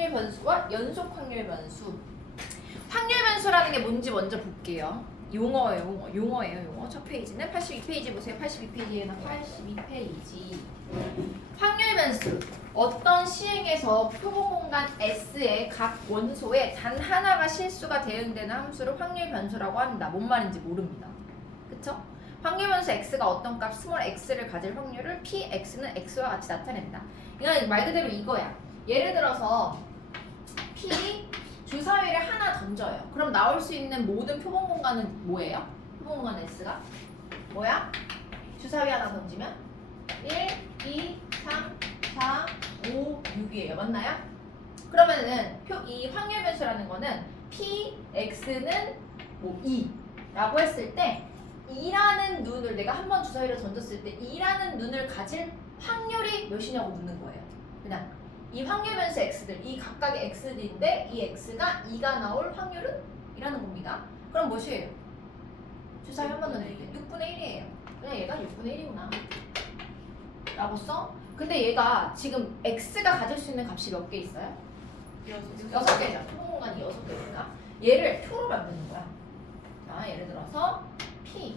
확률 변수와 연속 확률 변수. 확률 변수라는 게 뭔지 먼저 볼게요. 용어예요. 첫 페이지는 82페이지 보세요. 82페이지에는 82페이지. 확률 변수. 어떤 시행에서 표본 공간 S의 각 원소에 단 하나가 실수가 대응되는 함수를 확률 변수라고 한다. 뭔 말인지 모릅니다. 그쵸? 확률 변수 x가 어떤 값 스몰 x를 가질 확률을 px는 x와 같이 나타낸다. 이건 말 그대로 이거야. 예를 들어서 p 주사위를 하나 던져요. 그럼 나올 수 있는 모든 표본 공간은 뭐예요? 표본 공간 s가 뭐야? 주사위 하나 던지면 1, 2, 3, 4, 5, 6이에요. 맞나요? 그러면은 이 확률 변수라는 거는 px는 뭐 2라고 했을 때 2라는 눈을 내가 한번 주사위를 던졌을 때 2라는 눈을 가질 확률이 몇이냐고 묻는 거예요. 그냥 이 확률 변수 x들, 이 각각의 x들인데 이 x가 2가 나올 확률은? 이라는 겁니다. 그럼 무엇이에요? 주사위 한 번 던질 때 6분의 1이에요. 그냥 얘가 6분의 1이구나 라고 써? 근데 얘가 지금 x가 가질 수 있는 값이 몇 개 있어요? 6개죠. 표본 공간이 6개니까 얘를 표로 만드는 거야. 자, 예를 들어서 p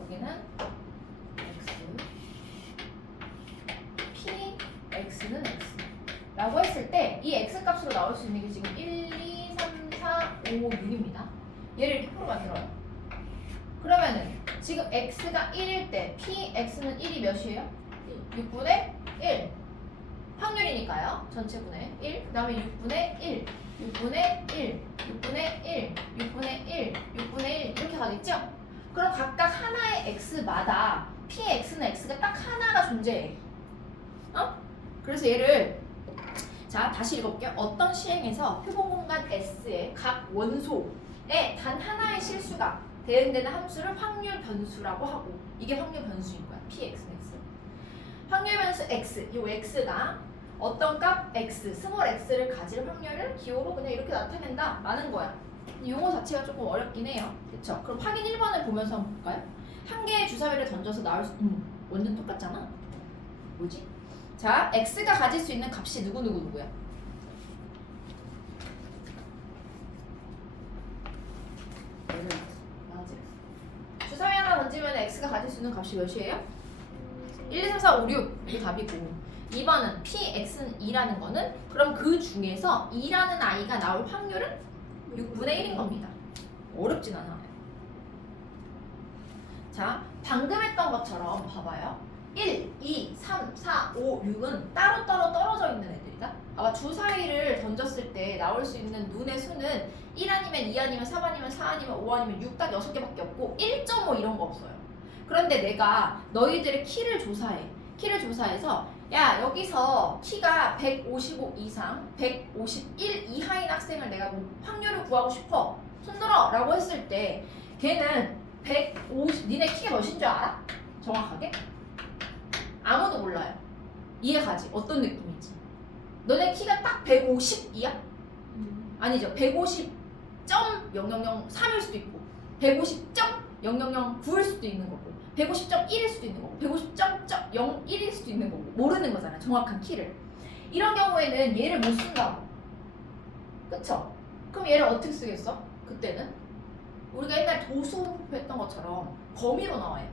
여기는 x p x는 x 라고 했을 때 이 x 값으로 나올 수 있는 게 지금 1, 2, 3, 4, 5, 6입니다. 얘를 이렇게 표로 만들어요. 그러면은 지금 x가 1일 때 px는 1이 몇이에요? 6분의 1 확률이니까요. 전체분의 1 그 다음에 6분의 1 6분의 1 6분의 1 6분의 1 6분의 1 이렇게 가겠죠? 그럼 각각 하나의 x마다 px는 x가 딱 하나가 존재해. 그래서 얘를 자 다시 읽어볼게요. 어떤 시행에서 표본 공간 S의 각 원소에 단 하나의 실수가 대응되는 함수를 확률 변수라고 하고 이게 확률 변수인 거야. px는 x. 확률 변수 x, 이 x가 어떤 값 x, 스몰 x를 가질 확률을 기호로 그냥 이렇게 나타낸다 라는 거야. 이 용어 자체가 조금 어렵긴 해요. 그쵸? 그럼 확인 1번을 보면서 한번 볼까요? 한 개의 주사위를 던져서 나올 수 완전 똑같잖아. 뭐지? 자, x가 가질 수 있는 값이 누구야? 주사위 하나 던지면 x가 가질 수 있는 값이 몇이에요? 1, 2, 3, 4, 5, 6 이게 답이고 2번은 px는 2라는 거는 그럼 그 중에서 2라는 아이가 나올 확률은 6분의 1인 겁니다. 어렵진 않아요. 자, 방금 했던 것처럼 봐봐요. 1, 2, 3, 4, 5, 6은 따로따로 떨어져 있는 애들이다. 봐봐, 주사위를 던졌을 때 나올 수 있는 눈의 수는 1 아니면 2 아니면 3 아니면 4 아니면 5 아니면 6 딱 6개밖에 없고 1.5 이런 거 없어요. 그런데 내가 너희들의 키를 조사해. 키를 조사해서 야 여기서 키가 155 이상 151 이하인 학생을 내가 뭐 확률을 구하고 싶어 손들어 라고 했을 때 걔는 150 니네 키가 몇인 줄 알아? 정확하게? 아무도 몰라요. 이해가지? 어떤 느낌인지. 너네 키가 딱 150이야? 아니죠. 150.0003일 수도 있고 150.0009일 수도 있는 거고 150.1일 수도 있는 거고 150.01일 수도 있는 거고 모르는 거잖아. 정확한 키를. 이런 경우에는 얘를 못 쓴다고. 그쵸? 그럼 얘를 어떻게 쓰겠어? 그때는 우리가 옛날 도수표 했던 것처럼 범위로 나와요.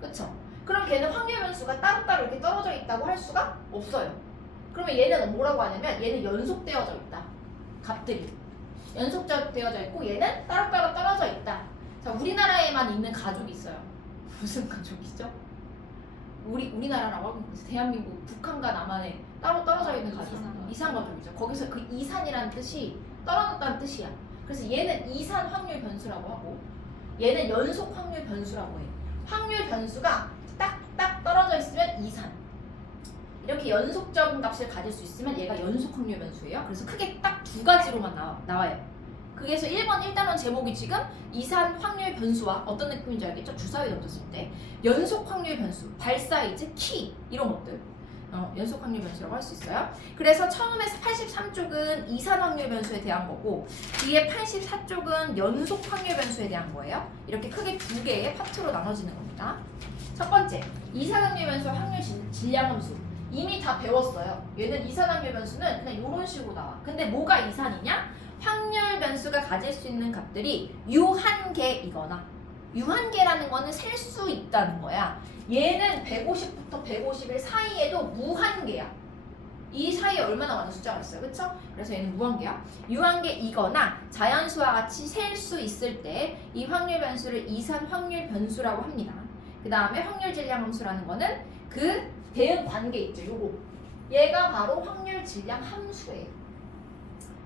그쵸? 그럼 걔는 확률 변수가 따로따로 이렇게 떨어져 있다고 할 수가 없어요. 그러면 얘는 뭐라고 하냐면 얘는 연속되어져 있다. 값들이 연속되어져 있고 얘는 따로따로 떨어져 있다. 자, 우리나라에만 있는 가족이 있어요. 무슨 가족이죠? 우리나라라고 하면 대한민국 북한과 남한에 따로 떨어져 있는 가족. 이산 가족이죠. 거기서 그 이산이라는 뜻이 떨어졌다는 뜻이야. 그래서 얘는 이산 확률 변수라고 하고 얘는 연속 확률 변수라고 해. 확률 변수가 딱딱 떨어져 있으면 이산. 이렇게 연속적인 값을 가질 수 있으면 얘가 연속 확률 변수예요. 그래서 크게 딱 두 가지로만 나와요. 그래서 1번 1단원 제목이 지금 이산 확률 변수와 어떤 느낌인지 알겠죠? 주사위 던졌을 때 연속 확률 변수, 발 사이즈, 키 이런 것들 연속 확률 변수라고 할 수 있어요. 그래서 처음에 83쪽은 이산 확률 변수에 대한 거고 뒤에 84쪽은 연속 확률 변수에 대한 거예요. 이렇게 크게 두 개의 파트로 나눠지는 겁니다. 첫 번째, 이산 확률 변수와 확률 질량함수. 이미 다 배웠어요. 얘는 이산 확률 변수는 그냥 이런 식으로 나와. 근데 뭐가 이산이냐? 확률 변수가 가질 수 있는 값들이 유한계이거나, 유한계라는 거는 셀 수 있다는 거야. 얘는 150부터 151 사이에도 무한계야. 이 사이에 얼마나 많은 숫자가 있어요, 그쵸? 그래서 얘는 무한계야. 유한계이거나 자연수와 같이 셀 수 있을 때 이 확률 변수를 이산 확률 변수라고 합니다. 그 다음에 확률 질량 함수라는 거는 그 대응 관계 있죠, 요거. 얘가 바로 확률 질량 함수예요.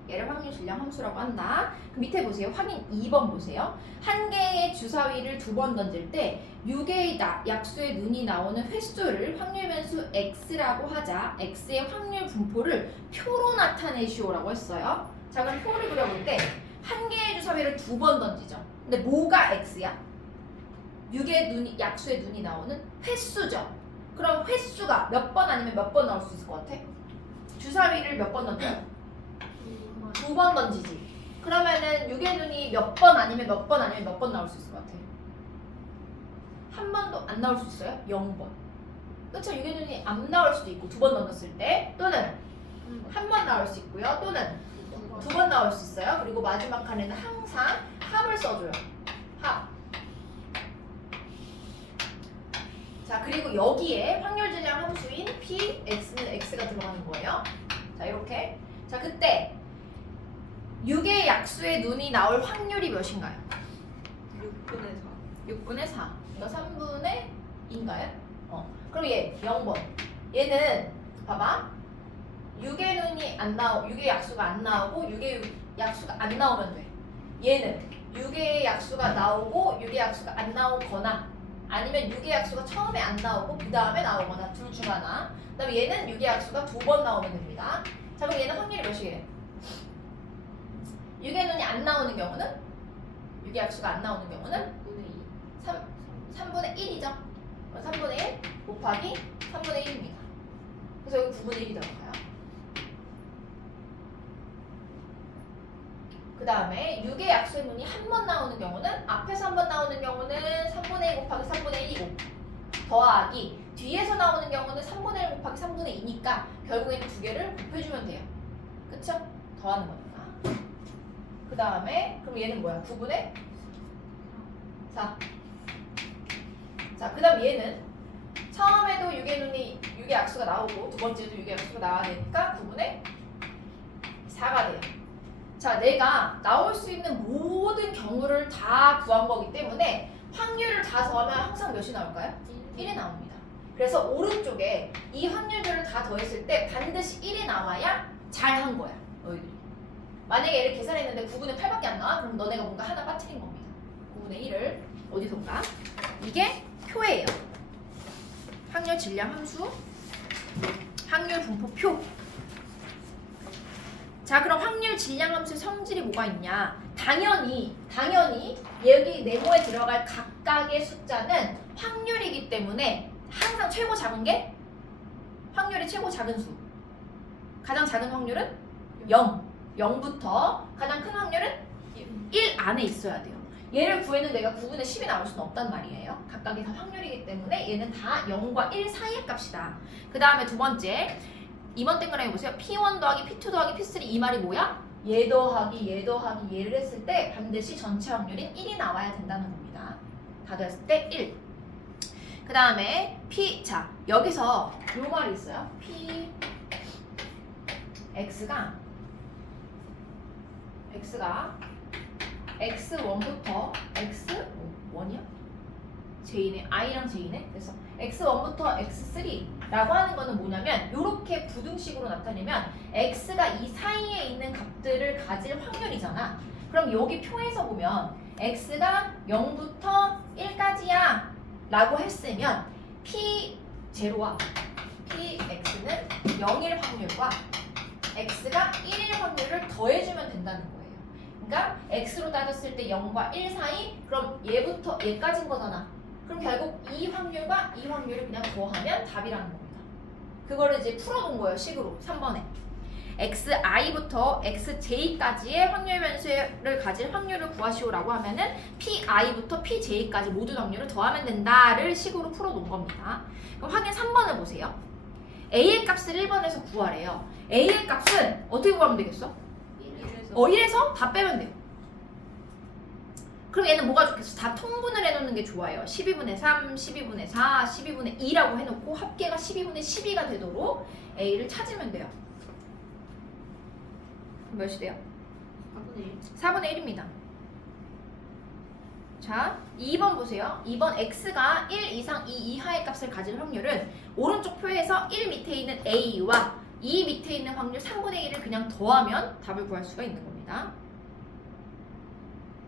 얘를 확률 질량 함수라고 한다. 그 밑에 보세요. 확인 2번 보세요. 한 개의 주사위를 2번 던질 때 6개의 약수의 눈이 나오는 횟수를 확률 변수 x라고 하자. x의 확률 분포를 표로 나타내시오라고 했어요. 자, 그럼 표를 그려볼 때 한 개의 주사위를 2번 던지죠. 근데 뭐가 x야? 6개의 약수의 눈이 나오는 횟수죠. 그럼 횟수가 몇 번 아니면 몇 번 나올 수 있을 것 같아? 주사위를 몇 번 던져요? 2번 던지지. 그러면은 6의 눈이 몇 번 아니면 몇 번 아니면 몇 번 나올 수 있을 것 같아? 한 번도 안 나올 수 있어요? 0번. 그렇죠? 6의 눈이 안 나올 수도 있고 2번 던졌을 때, 또는 한 번 나올 수 있고요. 또는 2번 나올 수 있어요. 그리고 마지막 칸에는 항상 합을 써줘요. 합. 자, 그리고 여기에 확률 질량 함수인 p, x는 x가 들어가는 거예요. 자, 이렇게. 자, 그때 6의 약수의 눈이 나올 확률이 몇인가요? 6분의 4. 이거 3분의 2인가요? 그럼 얘 0번. 얘는 봐봐. 6의 눈이 안 나오, 6의 약수가 안 나오고 6의 약수가 안 나오면 돼. 얘는 6의 약수가 나오고 6의 약수가 안 나오거나, 아니면 6의 약수가 처음에 안 나오고 그 다음에 나오거나, 둘 중 하나. 그 다음에 얘는 6의 약수가 2번 나오면 됩니다. 자, 그럼 얘는 확률이 몇이에요? 6의 눈이 안 나오는 경우는, 6의 약수가 안 나오는 경우는 3분의 1이죠. 3분의 1 곱하기 3분의 1입니다. 그래서 여기 9분의 1이 들어가요. 그 다음에 6의 약수의 눈이 한 번 나오는 경우는, 앞에서 한 번 나오는 경우는 3분의 1 곱하기 3분의 1이고, 더하기 뒤에서 나오는 경우는 3분의 1 곱하기 3분의 2니까 결국에는 두 개를 곱해주면 돼요. 그쵸? 더하는 겁니다. 그 다음에 그럼 얘는 뭐야? 9분의 4. 자, 그 다음 얘는 처음에도 6의 약수가 나오고 두 번째도 6의 약수가 나와야 되니까 9분의 4가 돼요. 자, 내가 나올 수 있는 모든 경우를 다 구한 거기 때문에 확률을 다 더하면 항상 몇이 나올까요? 1이 나옵니다. 그래서 오른쪽에 이 확률들을 다 더했을 때 반드시 1이 나와야 잘한 거야, 너희들이. 만약에 얘를 계산했는데 9분의 8밖에 안 나와? 그럼 너네가 뭔가 하나 빠뜨린 겁니다. 9분의 1을 어디선가? 이게 표예요. 확률 질량 함수, 확률 분포 표. 자, 그럼 확률 질량 함수의 성질이 뭐가 있냐? 당연히 여기 네모에 들어갈 각각의 숫자는 확률이기 때문에 항상 최고 작은 게 확률이 최고 작은 수. 가장 작은 확률은 0. 0부터 가장 큰 확률은 1 안에 있어야 돼요. 얘를 구해는 내가 9분의 10이 나올 수는 없단 말이에요. 각각이 다 확률이기 때문에 얘는 다 0과 1 사이의 값이다. 그 다음에 두 번째, 이번 동그라미 보세요. P1 더하기 P2 더하기 P3, 이 말이 뭐야? 얘 더하기 얘를 했을 때 반드시 전체 확률인 1이 나와야 된다는 겁니다. 다 됐을 때 1. 그 다음에 자, 여기서 요 말이 있어요. X가 X1부터 X1이야? J네, I랑 J네. 그래서 X1부터 X3라고 하는 거는 뭐냐면 이렇게 부등식으로 나타내면 X가 이 사이에 있는 값들을 가질 확률이잖아. 그럼 여기 표에서 보면 X가 0부터 1까지야 라고 했으면 P0와 PX는 0일 확률과 X가 1일 확률을 더해주면 된다는 거예요. 그러니까 X로 따졌을 때 0과 1 사이, 그럼 얘부터 얘까지인 거잖아. 그럼 결국 이 확률과 이 확률을 그냥 더하면 답이라는 겁니다. 그거를 이제 풀어놓은 거예요, 식으로. 3번에 XI부터 XJ까지의 확률 변수를 가질 확률을 구하시오라고 하면은 PI부터 PJ까지 모든 확률을 더하면 된다를 식으로 풀어놓은 겁니다. 그럼 확인 3번을 보세요. A의 값을 1번에서 구하래요. A의 값은 어떻게 구하면 되겠어? 1에서 다 빼면 돼요. 그럼 얘는 뭐가 좋겠어? 다 통분을 해놓는 게 좋아요. 12분의 3, 12분의 4, 12분의 2라고 해놓고 합계가 12분의 12가 되도록 A를 찾으면 돼요. 몇이 돼요? 4분의 1입니다. 자, 2번 보세요. 2번 x가 1 이상 2 이하의 값을 가질 확률은 오른쪽 표에서 1 밑에 있는 a와 2 밑에 있는 확률 3분의 1을 그냥 더하면 답을 구할 수가 있는 겁니다.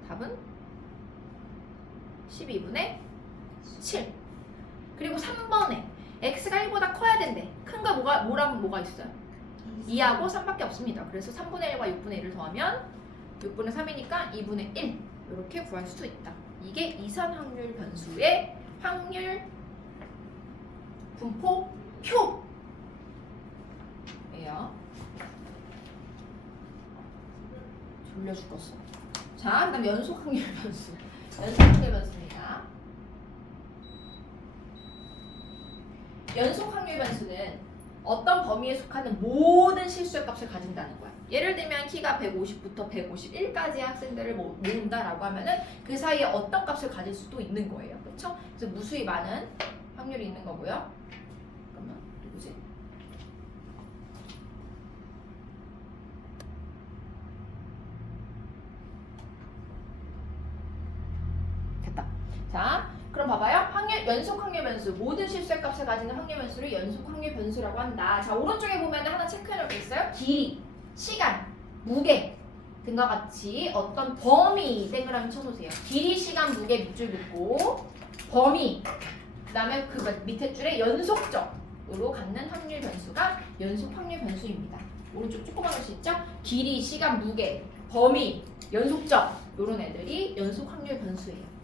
답은 12분의 7. 그리고 3번에 x가 1보다 커야 된대. 큰 거 뭐랑 뭐가 있어요? 2하고 3밖에 없습니다. 그래서 3분의 1과 6분의 1을 더하면 6분의 3이니까 2분의 1 이렇게 구할 수 있다. 이게 이산 확률 변수의 확률 분포 표예요. 졸려 죽었어. 자, 그다음 연속 확률 변수. 연속 확률 변수입니다. 연속 확률 변수는 어떤 범위에 속하는 모든 실수의 값을 가진다는 거야. 예를 들면 키가 150부터 151까지의 학생들을 모은다라고 하면은 그 사이에 어떤 값을 가질 수도 있는 거예요. 그렇죠? 그래서 무수히 많은 확률이 있는 거고요. 잠깐만, 누구지? 됐다. 자, 그럼 봐봐요. 연속 확률 변수, 모든 실수의 값을 가지는 확률 변수를 연속 확률 변수라고 한다. 자, 오른쪽에 보면 하나 체크해 놓을 게 있어요. 길이, 시간, 무게 등과 같이 어떤 범위 동그라미 쳐놓으세요. 길이, 시간, 무게 밑줄 긋고 범위, 그 다음에 그 밑에 줄에 연속적으로 갖는 확률 변수가 연속 확률 변수입니다. 오른쪽 조그만 글씨 있죠? 길이, 시간, 무게, 범위, 연속적 이런 애들이 연속 확률 변수예요.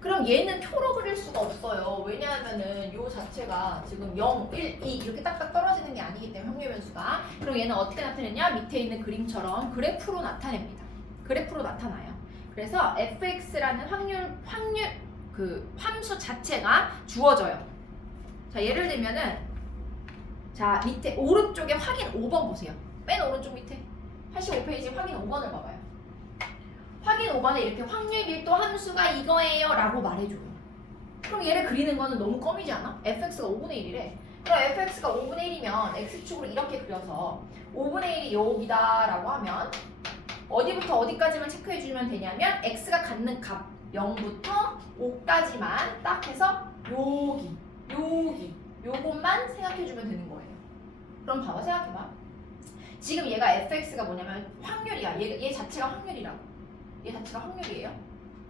그럼 얘는 표로 그릴 수가 없어요. 왜냐하면은 요 자체가 지금 0, 1, 2 이렇게 딱딱 떨어지는 게 아니기 때문에 확률 변수가. 그럼 얘는 어떻게 나타내냐? 밑에 있는 그림처럼 그래프로 나타냅니다. 그래프로 나타나요. 그래서 fx라는 그 함수 자체가 주어져요. 자, 예를 들면은 자, 밑에 오른쪽에 확인 5번 보세요. 맨 오른쪽 밑에 85페이지 확인 5번을 봐봐요. 확인 5번에 이렇게 확률 밀도 함수가 이거예요 라고 말해줘요. 그럼 얘를 그리는 거는 너무 껌이지 않아? fx가 5분의 1이래. 그럼 fx가 5분의 1이면 x축으로 이렇게 그려서 5분의 1이 여기다 라고 하면 어디부터 어디까지만 체크해주면 되냐면 x가 갖는 값 0부터 5까지만 딱 해서 여기 요것만 생각해주면 되는 거예요. 그럼 봐봐, 생각해봐. 지금 얘가 fx가 뭐냐면 확률이야. 얘 자체가 확률이라고. 얘 자체가 확률이에요.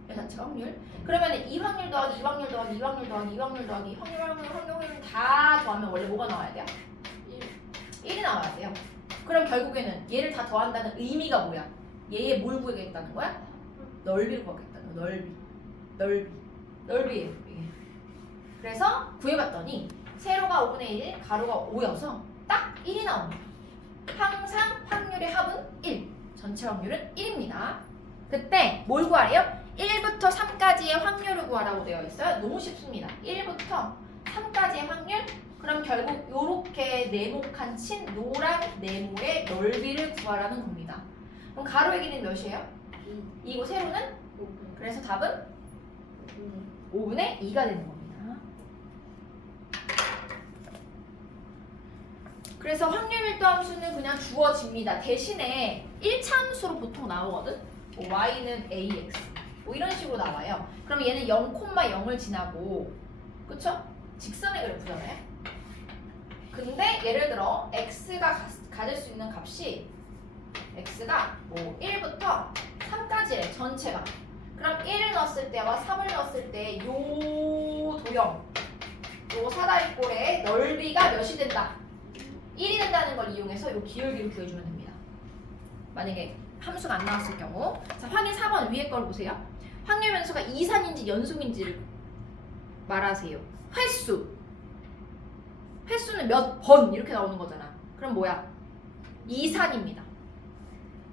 얘 자체가 확률. 그러면 이 확률 더하기 이 확률 더하기 이 확률 더하기 이 확률 더하기 확률 다 더하면 원래 뭐가 나와야 돼요? 1이 나와야 돼요. 그럼 결국에는 얘를 다 더한다는 의미가 뭐야? 얘의 뭘 구하겠다는 거야? 넓이를 구하겠다는 거야. 넓이에요. 이게. 그래서 구해봤더니 세로가 5분의 1, 가로가 5여서 딱 1이 나옵니다. 항상 확률의 합은 1. 전체 확률은 1입니다. 그때 뭘 구하래요? 1부터 3까지의 확률을 구하라고 되어 있어요. 너무 쉽습니다. 1부터 3까지의 확률. 그럼 결국 요렇게 네모칸 친 노란 네모의 넓이를 구하라는 겁니다. 그럼 가로의 길이는 몇이에요? 2고 세로는? 그래서 답은 5분의 2가 되는 겁니다. 그래서 확률 밀도 함수는 그냥 주어집니다. 대신에 1차 함수로 보통 나오거든? y는 ax 뭐 이런 식으로 나와요. 그럼 얘는 0,0을 지나고 그쵸? 직선의 그래프잖아요. 근데 예를 들어 x가 가질 수 있는 값이 x가 뭐 1부터 3까지래 전체가. 그럼 1을 넣었을 때와 3을 넣었을 때 요 도형 요 사다리꼴의 넓이가 몇이 된다? 1이 된다는 걸 이용해서 요 기울기를 구해주면 됩니다. 만약에 함수가 안 나왔을 경우. 자, 확인 4번 위에 걸 보세요. 확률 변수가 이산인지 연속인지를 말하세요. 횟수는 몇 번 이렇게 나오는 거잖아. 그럼 뭐야? 이산입니다.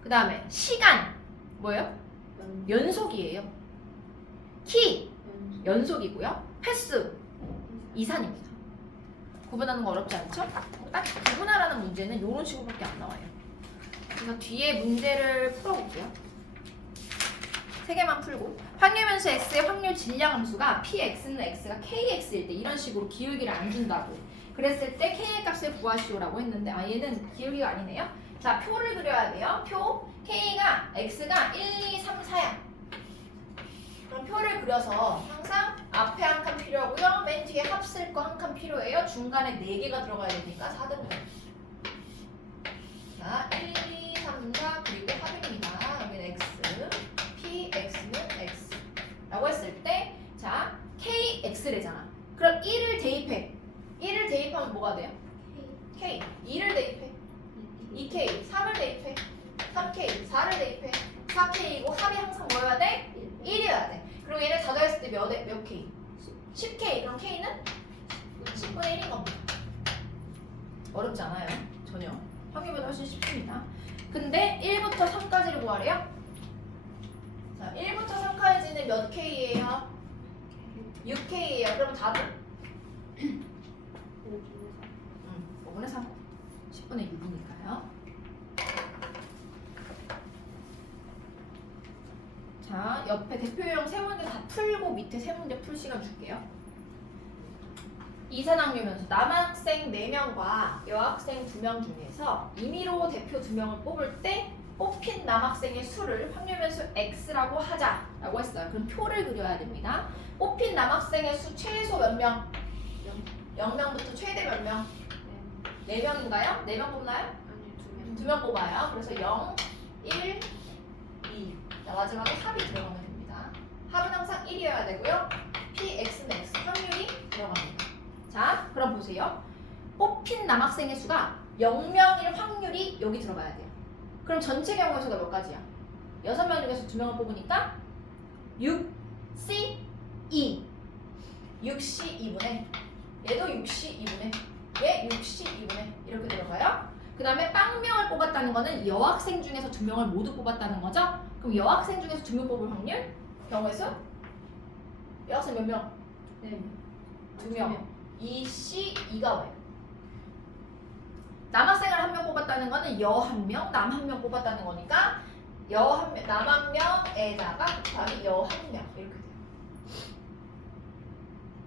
그 다음에 시간 뭐예요? 연속이에요. 키 연속이고요. 횟수 이산입니다. 구분하는 거 어렵지 않죠? 딱 구분하라는 문제는 이런 식으로밖에 안 나와요. 그래서 뒤에 문제를 풀어볼게요. 세 개만 풀고 확률변수 x의 확률 질량 함수가 px는 x가 kx일 때 이런 식으로 기울기를 안 준다고 그랬을 때 k의 값을 구하시오라고 했는데 얘는 기울기가 아니네요. 자, 표를 그려야 돼요. 표 k가 x가 1, 2, 3, 4야. 그럼 표를 그려서 항상 앞에 한 칸 필요하고요. 맨 뒤에 합쓸 거 한 칸 필요해요. 중간에 4개가 들어가야 되니까 4등분. 자, 1, 2, 3, 4 그리고 합입니다. 여기는 x, p, x는 x 라고 했을 때 자, k, x래잖아. 그럼 1을 대입해. 1을 대입하면 뭐가 돼요? k. 2를 대입해. 2k. 3을 대입해. 3k. 4를 대입해. 4k이고 합이 항상 뭐여야 돼? 1이어야 돼. 그럼 얘를 다 더했을 때 몇 k? 10k. 그럼 k는 10분의 1인 겁니다. 어렵지 않아요. 전혀. 확률보다 훨씬 쉽습니다. 근데 1부터 3까지를 구하래요. 자, 1부터 3까지는 몇 k예요? 6k예요. 그러면 답은? 5분의 3. 10분의 6이니까요. 자, 옆에 대표형 세 문제 다 풀고 밑에 세 문제 풀 시간 줄게요. 이산학률변수 남학생 4명과 여학생 2명 중에서 임의로 대표 2명을 뽑을 때 뽑힌 남학생의 수를 확률변수 x라고 하자라고 했어요. 그럼 표를 그려야 됩니다. 뽑힌 남학생의 수 최소 몇 명? 0명부터 최대 몇 명? 4명인가요? 4명 뽑나요? 아니요, 2명 뽑아요. 그래서 0, 1, 2. 자, 마지막에 합이 들어가면 됩니다. 합은 항상 1이어야 되고요. p, x는 x, 확률이 들어갑니다. 자, 그럼 보세요. 뽑힌 남학생의 수가 0명일 확률이 여기 들어가야 돼요. 그럼 전체 경우의 수가 몇 가지야? 6명 중에서 2명을 뽑으니까 6C 2. 6C 2분의 얘도 6C 2분의 얘 6C 2분의 이렇게 들어가요. 그 다음에 빵명을 뽑았다는 거는 여학생 중에서 2명을 모두 뽑았다는 거죠? 그럼 여학생 중에서 2명 뽑을 확률? 경우의 수? 여학생 몇 명? 네. 2명. 2C 2가 왜? 남학생을 1명 뽑았다는 거는 여 1명, 남 1명 뽑았다는 거니까 여 1명, 남 1명에다가 곱하기 여 1명 이렇게 돼요.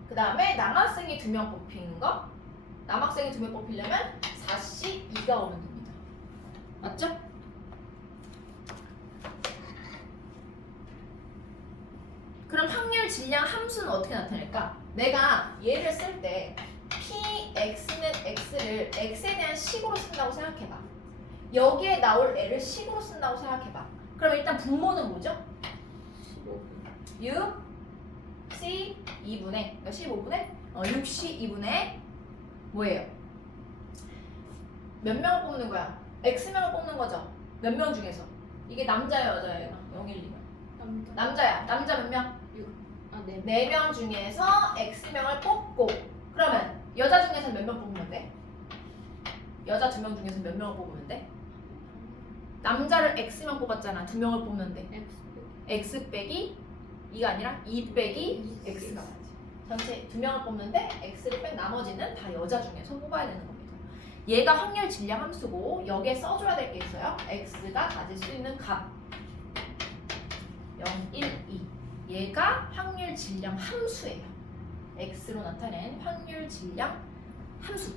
그 다음에 남학생이 2명 뽑히는 거 남학생이 2명 뽑히려면 4C 2가 오면 됩니다. 맞죠? 그럼 확률 질량 함수는 어떻게 나타낼까? 내가 얘를 쓸 때 p, x는 x를 x에 대한 식으로 쓴다고 생각해봐. 여기에 나올 애를 식으로 쓴다고 생각해봐. 그럼 일단 분모는 뭐죠? 15분. 6, c 2분의 15분의 6c 2분의 뭐예요? 몇 명을 뽑는 거야? x명을 뽑는 거죠? 몇 명 중에서? 이게 남자야 여자예요? 0, 1, 2명 남자야. 남자 몇 명? 4명 중에서 x명을 뽑고 그러면 여자 중에서 몇 명 뽑으면 돼? 여자 2명 중에서 몇 명을 뽑으면 돼? 남자를 x명 뽑았잖아. 2명을 뽑는 데 x 빼기 2가 아니라 2 빼기 x가 맞지. 전체 2명을 뽑는데 x를 뺀 나머지는 다 여자 중에서 뽑아야 되는 겁니다. 얘가 확률 질량 함수고 여기에 써줘야 될 게 있어요. x가 가질 수 있는 값 0, 1, 2 얘가 확률 질량 함수예요. x로 나타낸 확률 질량 함수.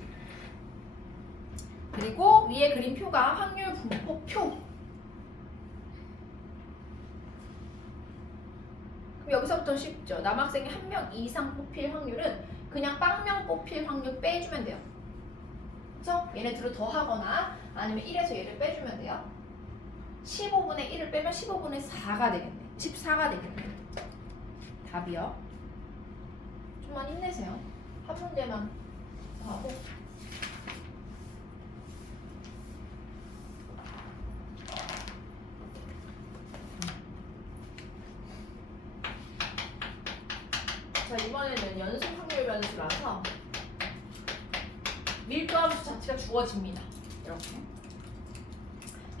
그리고 위에 그린 표가 확률 분포표. 그럼 여기서부터 쉽죠. 남학생이 1명 이상 뽑힐 확률은 그냥 빵명 뽑힐 확률 빼주면 돼요. 그쵸? 얘네들을 더하거나 아니면 1에서 얘를 빼주면 돼요. 15분의 1을 빼면 15분의 4가 되겠네. 14가 되겠네. 답이요. 좀만 힘내세요. 한 문제만 하고. 자, 이번에는 연속 확률 변수라서 밀도함수 자체가 주어집니다. 이렇게.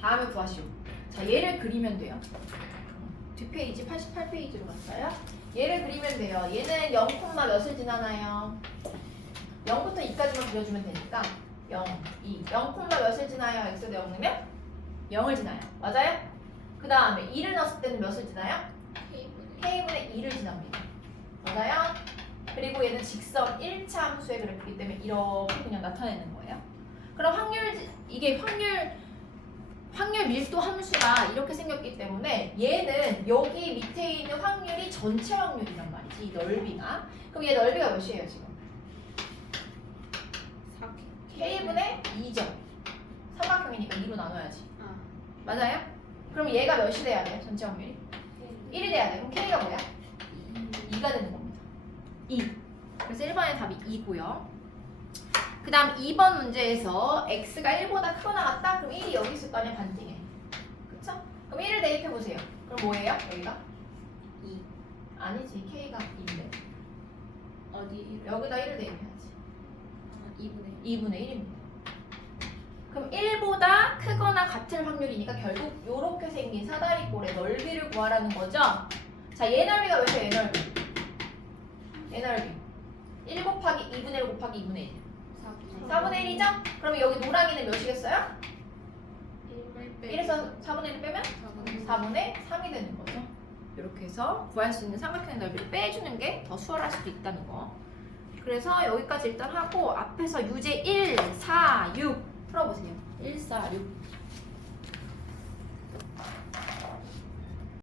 다음에 구하시오. 자, 얘를 그리면 돼요. 뒷페이지 88페이지로 갔어요. 얘를 그리면 돼요. 얘는 0, 몇을 지나나요? 0부터 2까지만 그려주면 되니까 0, 2, 0 몇을 지나요? x가 0 넣으면 0을 지나요. 맞아요? 그 다음에 2를 넣었을 때는 몇을 지나요? k분의 2를 지납니다. 맞아요? 그리고 얘는 직선 1차 함수의 그래프이기 때문에 이렇게 그냥 나타내는 거예요. 그럼 이게 확률 밀도 함수가 이렇게 생겼기 때문에 얘는 여기 밑에 있는 확률이 전체 확률이란 말이지. 이 넓이가. 그럼 얘 넓이가 몇이에요 지금? k분의 2죠. 삼각형이니까 2로 나눠야지. 맞아요? 그럼 얘가 몇이 돼야 돼요? 전체 확률이? 1이 돼야 돼. 그럼 k가 뭐야? 2가 되는 겁니다. 2. 그래서 1번의 답이 2고요. 그 다음 2번 문제에서 x가 1보다 크거나 같다? 그럼 1이 여기 있을 거 아니야? 반띵해. 그쵸? 그럼 1을 대입해 보세요. 그럼 뭐예요? 여기가? 2. 아니지. k가 2인데. 어디? 여기다 1을 대입해야지. 2분의 2분의 1입니다. 그럼 1보다 크거나 같을 확률이니까 결국 요렇게 생긴 사다리꼴의 넓이를 구하라는 거죠? 자, 얘 넓이가 몇이에요? 얘 넓이. 얘 넓이. 1 곱하기 2분의 1 곱하기 2분의 1. 4분의 1이죠? 그럼 여기 노랑이는 몇이겠어요? 1에서 4분의 1 빼면 4분의 3이 되는 거죠. 이렇게 해서 구할 수 있는 삼각형의 넓이를 빼주는 게 더 수월할 수도 있다는 거. 그래서 여기까지 일단 하고 앞에서 유제 1, 4, 6 풀어보세요. 1, 4, 6